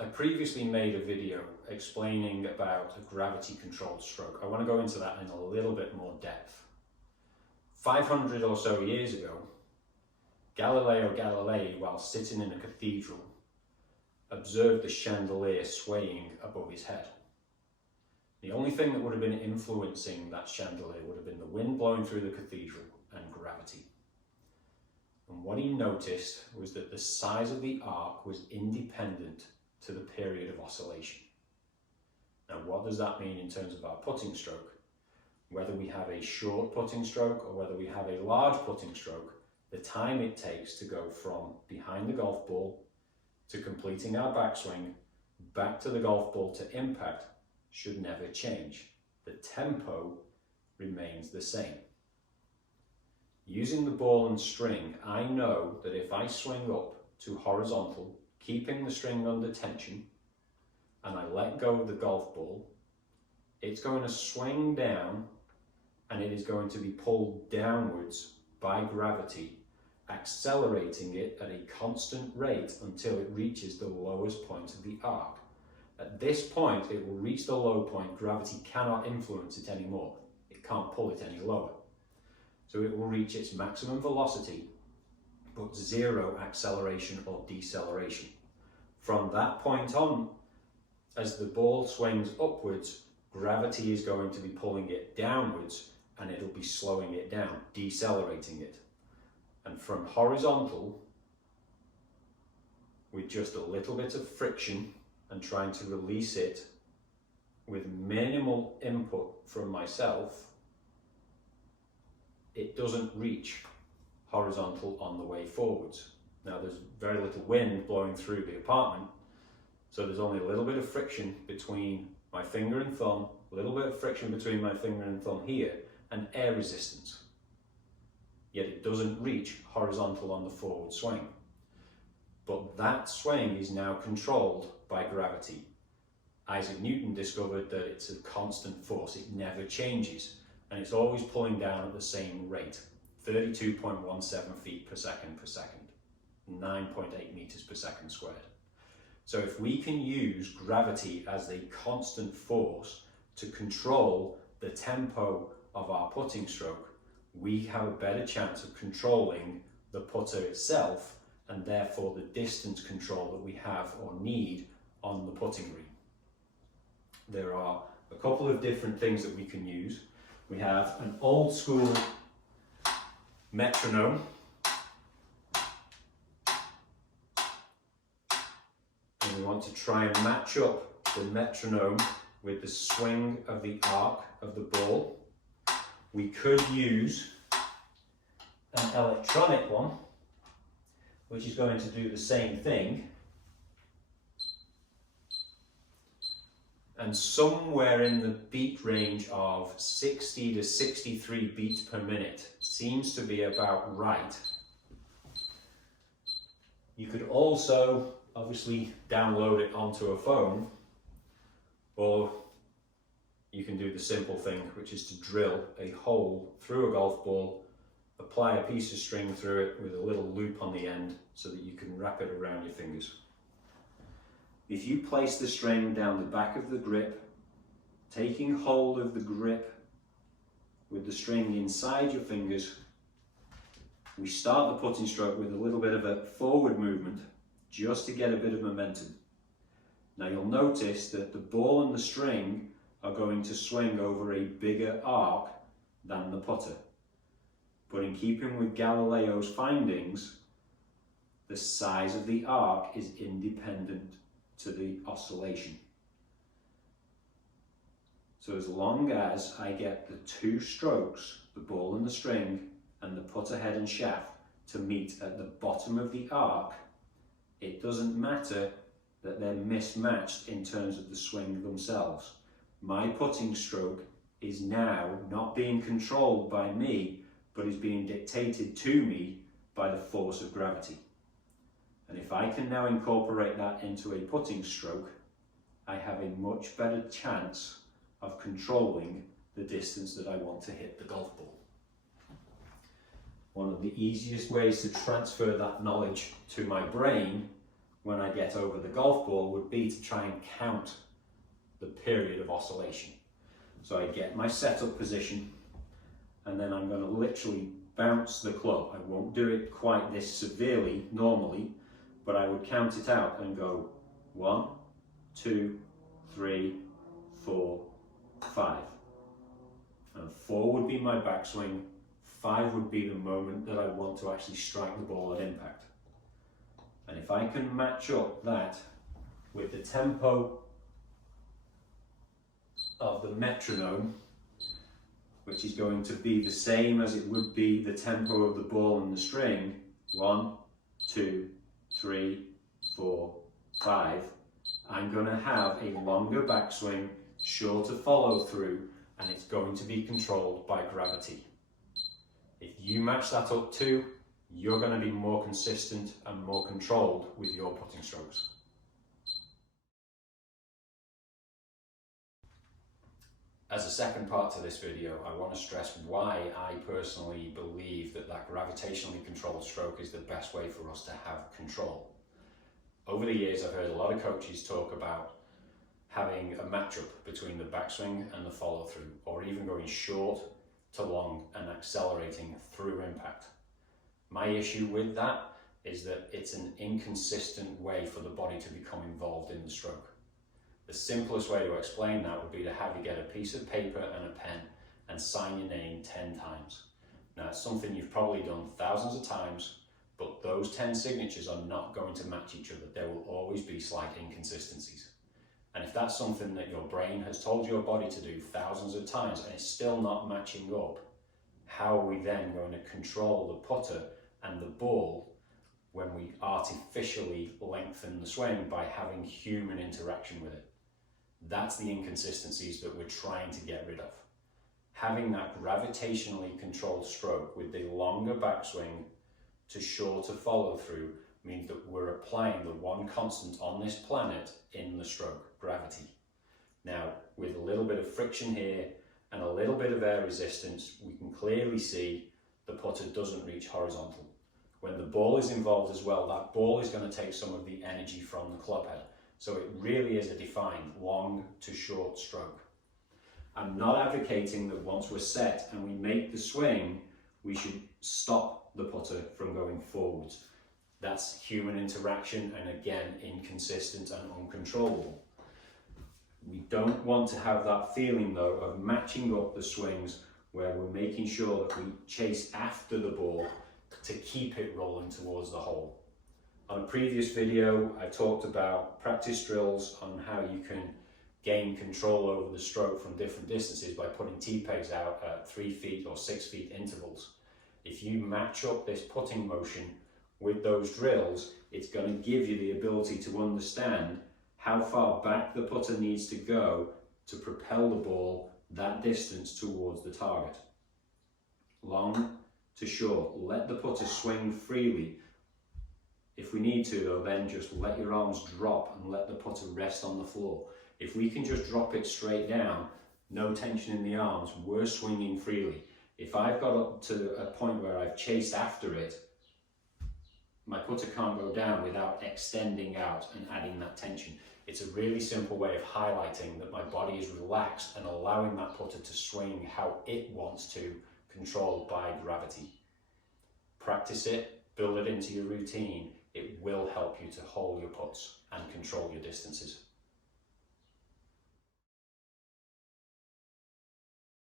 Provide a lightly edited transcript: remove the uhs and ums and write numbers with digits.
I previously made a video explaining about a gravity-controlled stroke. I want to go into that in a little bit more depth. 500 or so years ago, Galileo Galilei, while sitting in a cathedral, observed the chandelier swaying above his head. The only thing that would have been influencing that chandelier would have been the wind blowing through the cathedral and gravity. And what he noticed was that the size of the arc was independent to the period of oscillation. Now, what does that mean in terms of our putting stroke? Whether we have a short putting stroke or whether we have a large putting stroke, the time it takes to go from behind the golf ball to completing our backswing, back to the golf ball to impact should never change. The tempo remains the same. Using the ball and string, I know that if I swing up to horizontal, keeping the string under tension, and I let go of the golf ball, it's going to swing down and it is going to be pulled downwards by gravity, accelerating it at a constant rate until it reaches the lowest point of the arc. At this point, it will reach the low point. Gravity cannot influence it anymore. It can't pull it any lower. So it will reach its maximum velocity, but zero acceleration or deceleration. From that point on, as the ball swings upwards, gravity is going to be pulling it downwards and it'll be slowing it down, decelerating it. And from horizontal, with just a little bit of friction and trying to release it with minimal input from myself, it doesn't reach horizontal on the way forwards. Now there's very little wind blowing through the apartment, so there's only a little bit of friction between my finger and thumb, a little bit of friction between my finger and thumb here, and air resistance. Yet it doesn't reach horizontal on the forward swing. But that swing is now controlled by gravity. Isaac Newton discovered that it's a constant force, it never changes, and it's always pulling down at the same rate, 32.17 feet per second, 9.8 meters per second squared. So if we can use gravity as a constant force to control the tempo of our putting stroke, we have a better chance of controlling the putter itself and therefore the distance control that we have or need on the putting green. There are a couple of different things that we can use. We have an old school metronome, and we want to try and match up the metronome with the swing of the arc of the ball. We could use an electronic one, which is going to do the same thing. And somewhere in the beat range of 60 to 63 beats per minute seems to be about right. You could also obviously download it onto a phone, or you can do the simple thing, which is to drill a hole through a golf ball, apply a piece of string through it with a little loop on the end so that you can wrap it around your fingers. If you place the string down the back of the grip, taking hold of the grip with the string inside your fingers, we start the putting stroke with a little bit of a forward movement just to get a bit of momentum. Now you'll notice that the ball and the string are going to swing over a bigger arc than the putter. But in keeping with Galileo's findings, the size of the arc is independent to the oscillation. So as long as I get the two strokes, the ball and the string, and the putter head and shaft to meet at the bottom of the arc, it doesn't matter that they're mismatched in terms of the swing themselves. My putting stroke is now not being controlled by me, but is being dictated to me by the force of gravity. And if I can now incorporate that into a putting stroke, I have a much better chance of controlling the distance that I want to hit the golf ball. One of the easiest ways to transfer that knowledge to my brain when I get over the golf ball would be to try and count the period of oscillation. So I get my setup position, and then I'm going to literally bounce the club. I won't do it quite this severely normally, but I would count it out and go 1, 2, 3, 4, 5. And 4 would be my backswing, 5 would be the moment that I want to actually strike the ball at impact. And if I can match up that with the tempo of the metronome, which is going to be the same as it would be the tempo of the ball and the string, 1, 2, 3, 4, 5, I'm going to have a longer backswing, shorter follow through, and it's going to be controlled by gravity. If you match that up too, you're going to be more consistent and more controlled with your putting strokes. As a second part to this video, I want to stress why I personally believe that gravitationally controlled stroke is the best way for us to have control. Over the years, I've heard a lot of coaches talk about having a matchup between the backswing and the follow through, or even going short to long and accelerating through impact. My issue with that is that it's an inconsistent way for the body to become involved in the stroke. The simplest way to explain that would be to have you get a piece of paper and a pen and sign your name 10 times. Now, it's something you've probably done thousands of times, but those 10 signatures are not going to match each other. There will always be slight inconsistencies. And if that's something that your brain has told your body to do thousands of times and it's still not matching up, how are we then going to control the putter and the ball when we artificially lengthen the swing by having human interaction with it? That's the inconsistencies that we're trying to get rid of. Having that gravitationally controlled stroke with the longer backswing to shorter follow through means that we're applying the one constant on this planet in the stroke, gravity. Now, with a little bit of friction here and a little bit of air resistance, we can clearly see the putter doesn't reach horizontal. When the ball is involved as well, that ball is going to take some of the energy from the club head. So it really is a defined long to short stroke. I'm not advocating that once we're set and we make the swing, we should stop the putter from going forwards. That's human interaction and again, inconsistent and uncontrollable. We don't want to have that feeling though of matching up the swings where we're making sure that we chase after the ball to keep it rolling towards the hole. On a previous video, I talked about practice drills on how you can gain control over the stroke from different distances by putting tee pegs out at 3 feet or 6 feet intervals. If you match up this putting motion with those drills, it's going to give you the ability to understand how far back the putter needs to go to propel the ball that distance towards the target. Long to short, let the putter swing freely. If we need to though, then just let your arms drop and let the putter rest on the floor. If we can just drop it straight down, no tension in the arms, we're swinging freely. If I've got up to a point where I've chased after it, my putter can't go down without extending out and adding that tension. It's a really simple way of highlighting that my body is relaxed and allowing that putter to swing how it wants to, controlled by gravity. Practice it, build it into your routine. It will help you to hold your putts and control your distances.